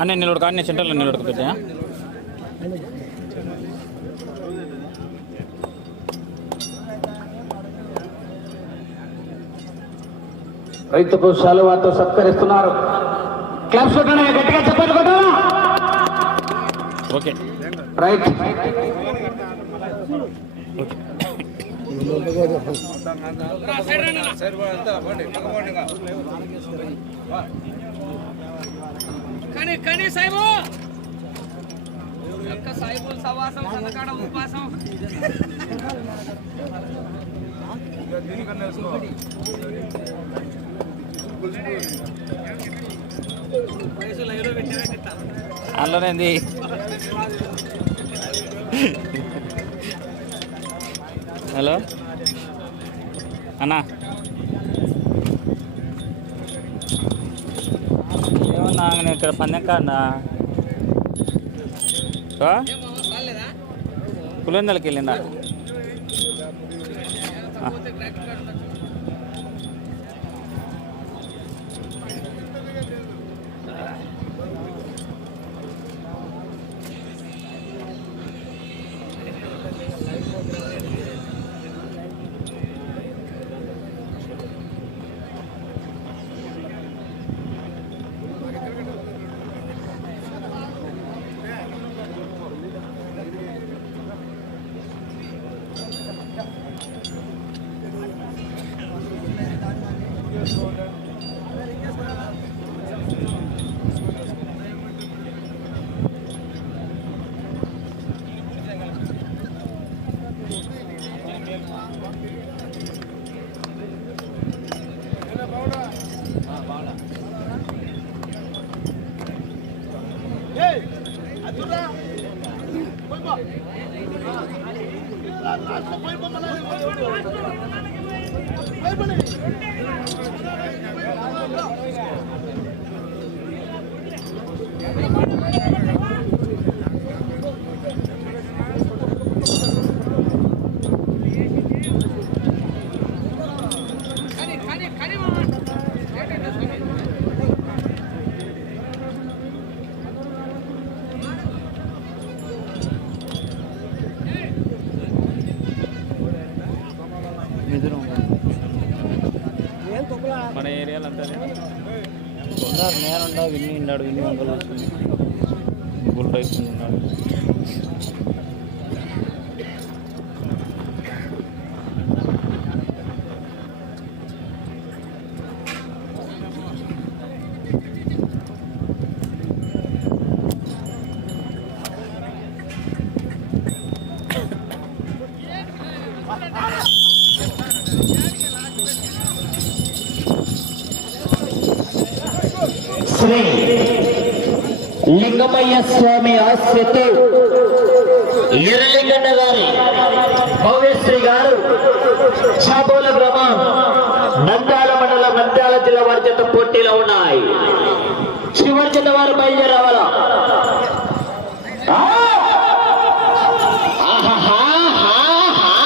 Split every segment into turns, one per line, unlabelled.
అన్నీ నిలబడుకో అన్నీ సెంటర్లో నిలబడుకో పెద్ద
రైతుకు శాలువాతో సత్కరిస్తున్నారు. క్లబ్స్ కొట్టండి గట్టిగా చెప్పండి కొట్టాలా
ఓకే.
రైట్.
కానీ కానీ సాయిబు! యొక్క సాయిబు సవాసం సన్నకాడ ఉపాసం. వయసు లైవ్లో
అందులోనేంది? హలో? అన్నా ఏమన్నా నేను ఇక్కడ పందెం కాడా పులివెందలకి వెళ్ళిందా? మన ఏరియాలో అంతా ఉన్నారు నేను ఉండవు విన్ని ఉన్నాడు విన్ని వంకలు
లింగమయ్య స్వామి ఆశ్రతో ఎర్రలింగన్న గారి భవ్యశ్రీ గారు చాబోల గ్రామం నంద్యాల మండలం నంద్యాల జిల్లా వారి చేత పోటీలో ఉన్నాయి. చివరి జత వారు బయలుదేరవాలా ఆ! ఆహాహాహాహా!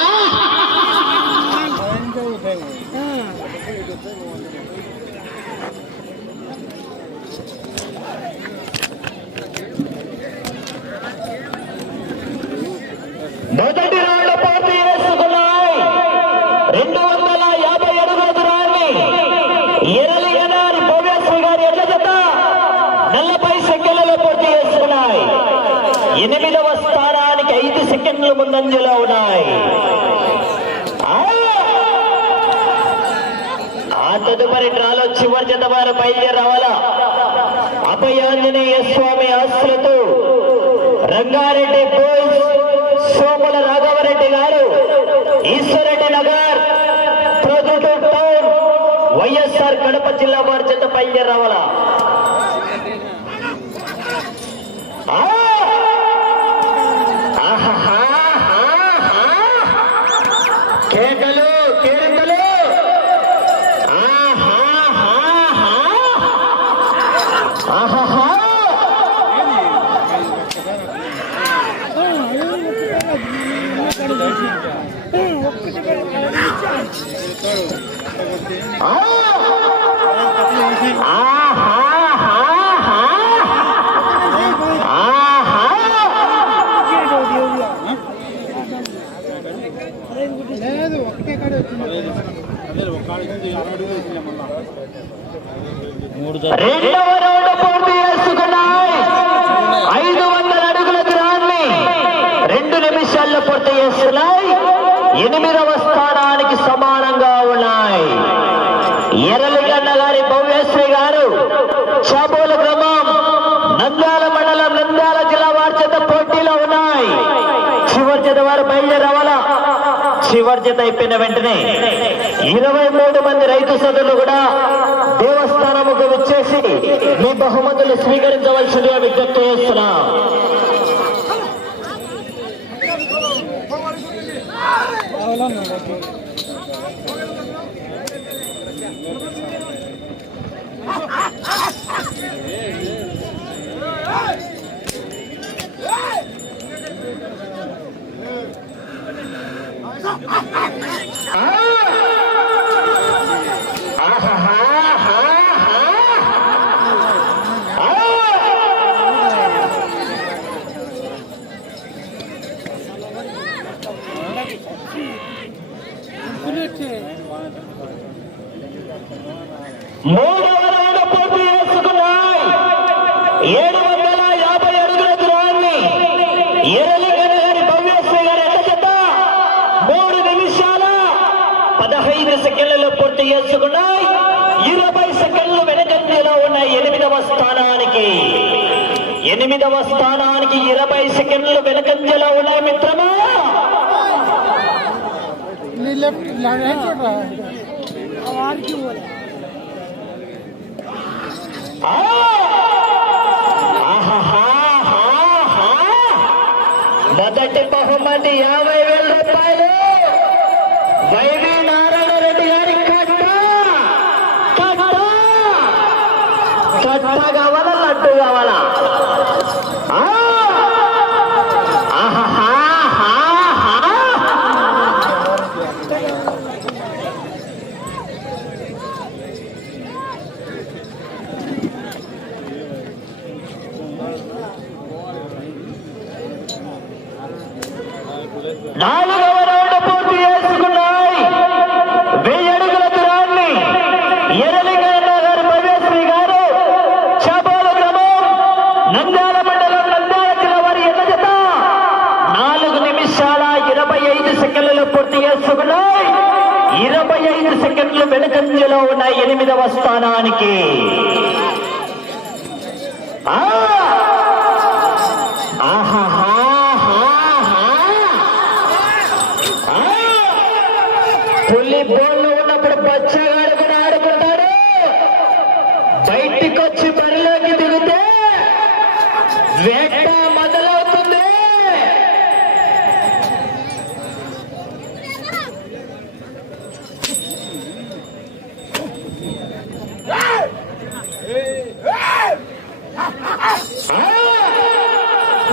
మొదటి రౌండ్ పూర్తి చేసుకున్నాయి రెండు వందల యాభై అడుగుల దూరాన్ని ఎరలిగనారి భవ్యశ్రీ గారి ఎడ్ల జత నలభై సెకండ్లలో పూర్తి చేసుకున్నాయి ఎనిమిదవ స్థానానికి ఐదు సెకండ్లు ముందంజలో ఉన్నాయి ఆ! ఆ తదుపరి చివరి జత వారు బయలుదేరి రావాలా? అభయాంజనేయ స్వామి ఆస్తులతో రంగారెడ్డి బోయ్స్ సోముల రాఘవరెడ్డి గారు ఈశ్వరెడ్డి నగర్ ప్రొద్దుటూరు టౌన్ వైఎస్ఆర్ కడప జిల్లా వారి చేత బయలుదేరి రావాలా? లేదు ఒకటే కాడ వచ్చింది
మూడు
ఎనిమిదవ స్థానానికి సమానంగా ఉన్నాయి. ఎర్రలిగన్న గారి భవ్యశ్రీ గారు చాబోల గ్రామం నంద్యాల మండలం నంద్యాల జిల్లా వారి చేత పోటీలో ఉన్నాయి. చివరి చేత వారు బయలుదేరవాలా? చివరి చేత అయిపోయిన వెంటనే ఇరవై మూడు మంది రైతు సోదరులు కూడా దేవస్థానముకు వచ్చేసి మీ బహుమతులు స్వీకరించవలసిందిగా విజ్ఞప్తి చేస్తున్నాం. Hey! పదహైదు సెకండ్లలో పూర్తి చేసుకున్నాయి ఇరవై సెకండ్లు వెనకంజలో ఉన్నాయి ఎనిమిదవ స్థానానికి. ఎనిమిదవ స్థానానికి ఇరవై సెకండ్లు వెనకంజలో ఉన్నాయి మిత్రమా! మొదటి బహుమతి యాభై వేల రూపాయలు. पट्टा गावाला लाटू गावाला. हा? పూర్తి చేసుకున్నాయి ఇరవై ఐదు సెకండ్లు వెనుకంజలో ఉన్నాయి ఎనిమిదవ స్థానానికి. ఆహా!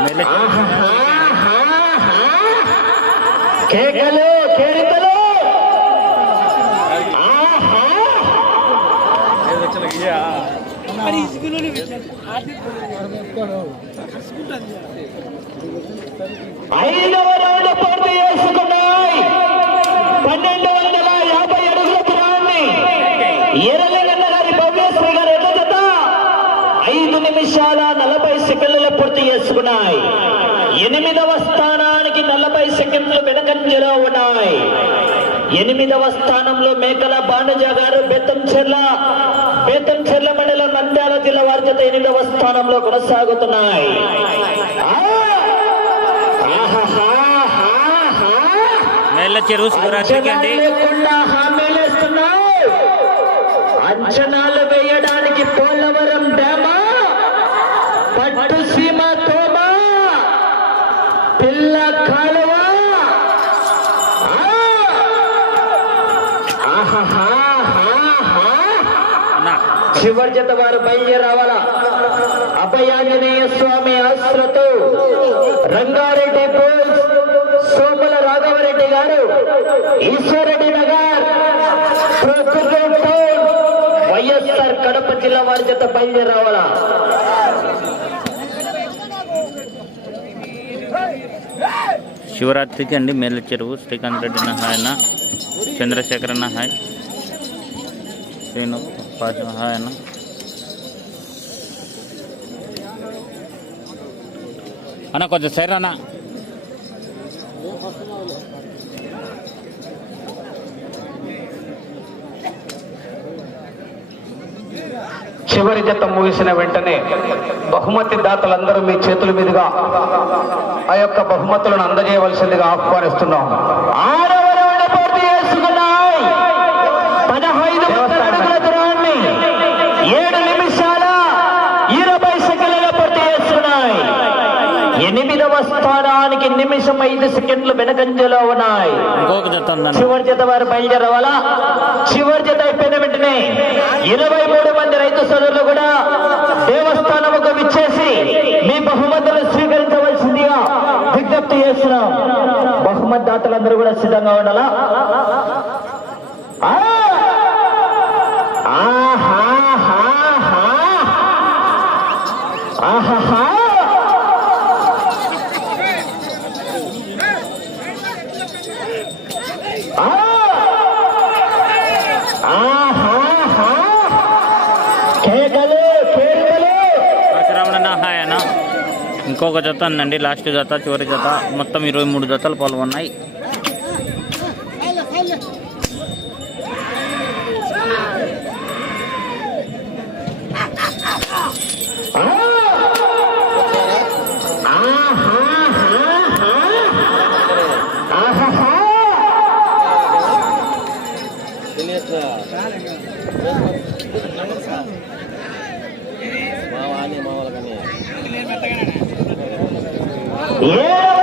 పెట్టారు ఆర్థిక ఇసుకుంటుంది
ఐదవ రౌండ్ పూర్తి చేసుకున్నాయి. పన్నెండు వందల యాభై అడుగుల దూరాన్ని ఎర్రలింగన్న గారి భవ్యశ్రీ గారి ఎట్ల జత ఐదు నిమిషాల చేసుకున్నాయి ఎనిమిదవ స్థానానికి నలభై సెకండ్లు వెనకంజలో ఉన్నాయి. ఎనిమిదవ స్థానంలో మేకల బాండజ గారు బెత్తంచెర్ల బెత్తంచెర్ల మండలం నంద్యాల జిల్లా వారి జత ఎనిమిదవ స్థానంలో కొనసాగుతున్నాయి. అంచనాలు చివరి జత వారు బయలుదేరావాలా అభయాంజనేయ స్వామి ఆశ్రతో రంగారెడ్డి సోముల రాఘవరెడ్డి గారు ఈశ్వరెడ్డి నగర్ వైఎస్ఆర్ కడప జిల్లా వారి జత బయలుదేరావాలా
శివరాత్రికి అండి మేళ్ళ చెరువు శ్రీకాంత్ రెడ్డి అన్న చంద్రశేఖర్ అన్న హాయ్. శ్రీను పాష హాయ్ అన్న. అన్న కొంచెం సరే అన్న.
చివరి జత ముగిసిన వెంటనే బహుమతి దాతలందరూ మీ చేతుల మీదుగా ఆ యొక్క బహుమతులను అందజేయవలసిందిగా ఆహ్వానిస్తున్నాం ఆరవ రౌండ్ పూర్తి చేసుకున్నాయి పదహైదు వందల అడుగుల దూరాన్ని ఏడు నిమిషాల ఇరవై సెకండ్ల పూర్తి చేసుకున్నాయి ఎనిమిదవ స్థానానికి నిమిషం ఐదు సెకండ్లు వెనకంజలో ఉన్నాయి. చివరి జత వారు బయలుదేరవాలా? చివరి జత అయిపోయిన వెంటనే ఇరవై మూడు మంది రైతు సోదరులు కూడా దేవస్థానముకు విచ్చేసి మీ బహుమతులు స్వీకరించవలసిందిగా విజ్ఞప్తి చేస్తున్నాం. బహుమతి దాతలందరూ కూడా సిద్ధంగా ఉండాలా?
ఇంకొక జత ఉందండి లాస్ట్ జత చివరి జత. మొత్తం ఇరవై మూడు జతలు పాల్గొన్నాయి.
Yeah!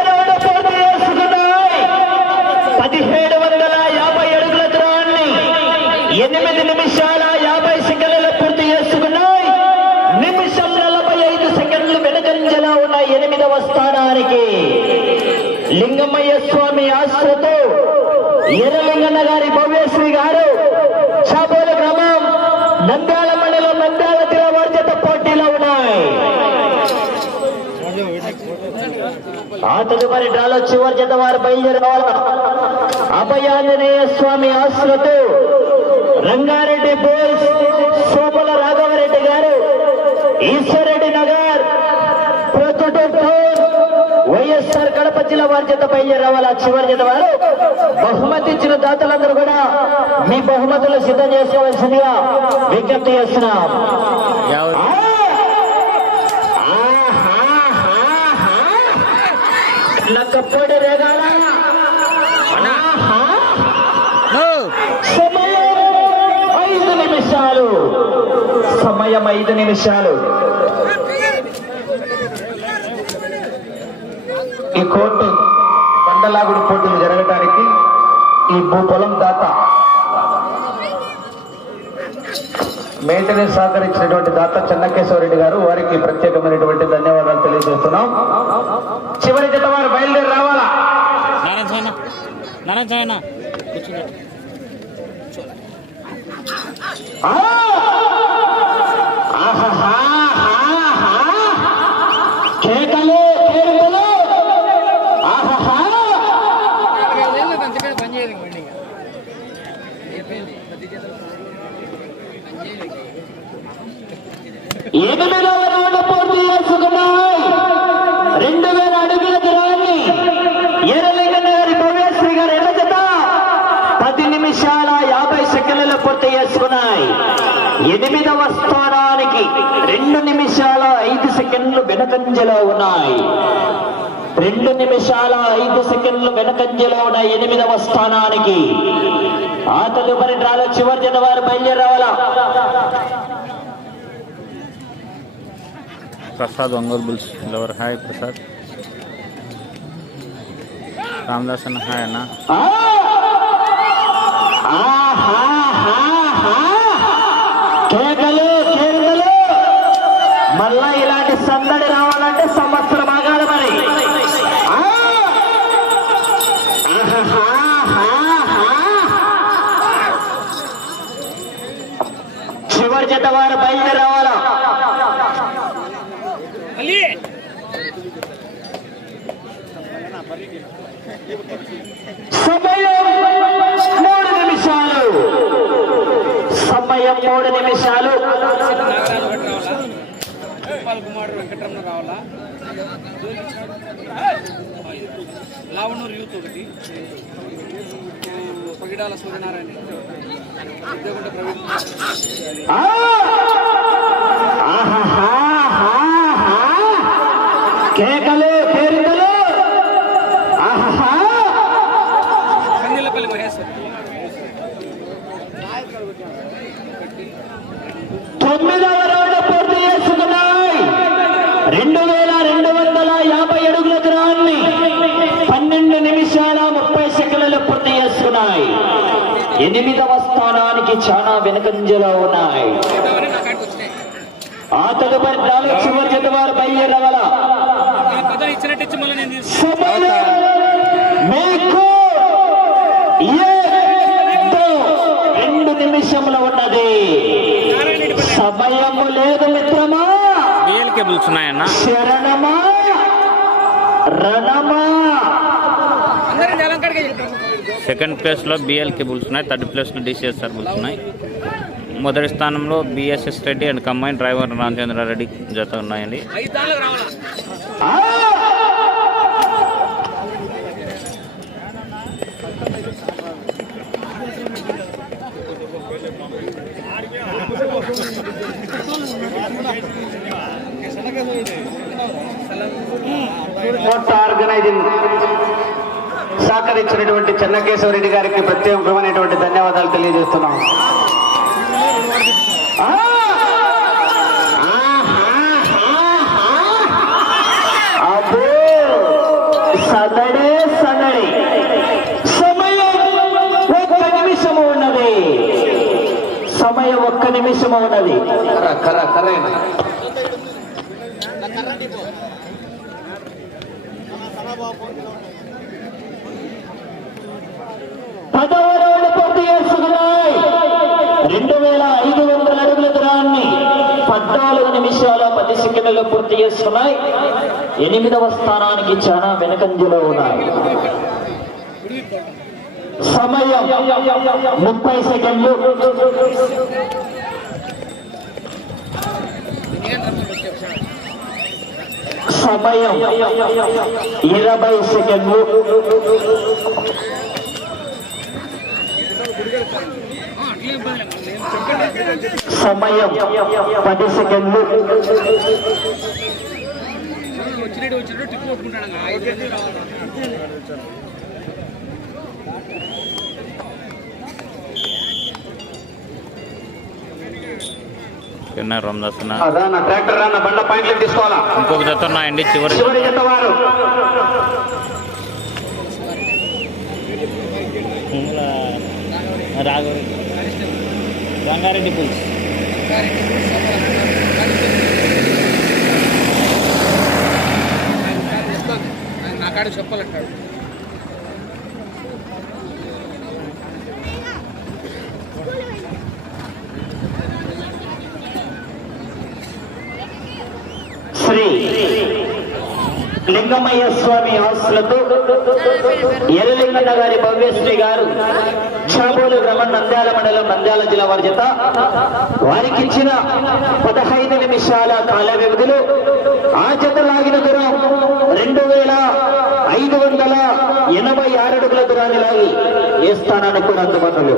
తదుపరి డ్రాలో చివరి జత వారు బయలుదేరవాల? అభయాంజనేయ స్వామి ఆశ్రతు రంగారెడ్డి బోల్స్ సోపల రాఘవరెడ్డి గారు ఈశ్వరెడ్డి నగర్ వైఎస్ఆర్ కడప జిల్లా వారి జత బయలుదేరవాల? చివరి చేత వారు బహుమతి ఇచ్చిన దాతలందరూ కూడా మీ బహుమతులు సిద్ధం చేసుకోవాల్సిందిగా విజ్ఞప్తి చేస్తున్నాం. ఐదు నిమిషాలు. సమయం ఐదు నిమిషాలు. ఈ కోర్టు బండలాగుడు పోటీలు జరగటానికి ఈ భూ పొలం దాత మెయింటెనెన్స్ సహకరించినటువంటి దాత చెన్నకేశ్వరరెడ్డి గారు వారికి ప్రత్యేకమైనటువంటి ధన్యవాదాలు తెలియజేస్తున్నాం చివరి జత వారు బయలుదేరి రావాలా
నారాయణ సాయన నారాయణ సాయన కూర్చుంటే
ఆ! ఎనిమిదవ స్థానానికి రెండు నిమిషాల ఐదు సెకండ్లు వెనకంజలో ఉన్నాయి. రెండు నిమిషాల ఐదు సెకండ్లు వెనకంజలో ఉన్న ఎనిమిదవ స్థానానికి ఆ తదుపరి డ్రాలో చివరి జత వారు బయలుదేరి రావాలా
Prasad Ongole bulls lover hi Prasad. Ramadas అన్న హాయ్ అన్న!
కేకలు కేకలు. మళ్ళా ఇలాంటి సందడి రావాలంటే సంవత్సరం ఆగాలి మరి! చివరి జత వారు బయలుదేరి రావాలా?
కుమార్ వెంకటరమణ రావాలా? లావణూరు యూత్ ఒకటి. పగిడాల సూర్యనారాయణ ఉద్యోగంట ప్రవీణ్!
కేకలు. తొమ్మిదవ రౌండ్ పూర్తి చేసుకున్నాయి రెండు వేల రెండు వందల యాభై అడుగుల దూరాన్ని పన్నెండు నిమిషాల ముప్పై సెకండ్లు పూర్తి చేసుకున్నాయి. ఎనిమిదవ స్థానానికి చాలా వెనుకంజలో ఉన్నాయి. ఆ తదుపరి నాలుగు చివరి జత వారు బయలుదేరగల మీకు రెండు నిమిషంలో ఉన్నది. సమయము లేదు మిత్రమా.
బిఎల్ కేబుల్స్ ఉన్నాయన్న?
శరణమా. రణమా.
సెకండ్ ప్లేస్లో బిఎల్ కేబుల్స్ ఉన్నాయి థర్డ్ ప్లేస్లో డిసిఎస్ఆర్ బుల్స్ ఉన్నాయి. మొదటి స్థానంలో BSS Reddy and combine driver Ramachandra Reddy జత ఉన్నాయండి.
ఐదు దానిలోకి రావాలా
ఆ!
మొత్తం ఆర్గనైజింగ్ సహకరించినటువంటి చెన్నకేశవరెడ్డి గారికి ప్రత్యేకమైనటువంటి ధన్యవాదాలు తెలియజేస్తున్నాం
ఆ! ఆహాహాహా! అబ్బో! సదడే సదడి సమయం ఒక్క నిమిషము ఉన్నది సమయం ఒక్క నిమిషము ఉన్నది
కర్ర కర్ర కర్ర
పదవ రౌండ్ పూర్తి చేసుకున్నాయి రెండు వేల ఐదు వందల అడుగుల దూరాన్ని పద్నాలుగు నిమిషాల పది సెకండ్లు పూర్తి చేస్తున్నాయి. ఎనిమిదవ స్థానానికి చాలా వెనకంజలో ఉన్నాయి. సమయం ముప్పై సెకండ్లు. సమయం ఇరవై సెకండ్లు.
అట్లే
సమయం పది సెకండ్లు.
చిన్న రామదాస్ ఇంకొక జత ఉన్నాయండి చివరి.
చివరి జత వారు.
రాఘవరెడ్డి. రంగారెడ్డి పుల్స్
నా చెప్పాలంటాడు
శ్రీ లింగమయ్య స్వామి ఆస్తులతో ఎర్రలింగన్న గారి భవ్యశ్రీ గారు చాబోలు గ్రామం నంద్యాల మండలం నంద్యాల జిల్లా వారి చేత వారికి ఇచ్చిన పదహైదు నిమిషాల కాల వ్యవధిలో ఆ జత లాగిన దూరం రెండు వేల ఐదు వందల ఎనభై ఆరు అడుగుల దూరాన్ని లాగి ఏ స్థానానికి కూడా అందుబాటులో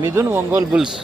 మిథున్ ఒంగోలు బుల్స్.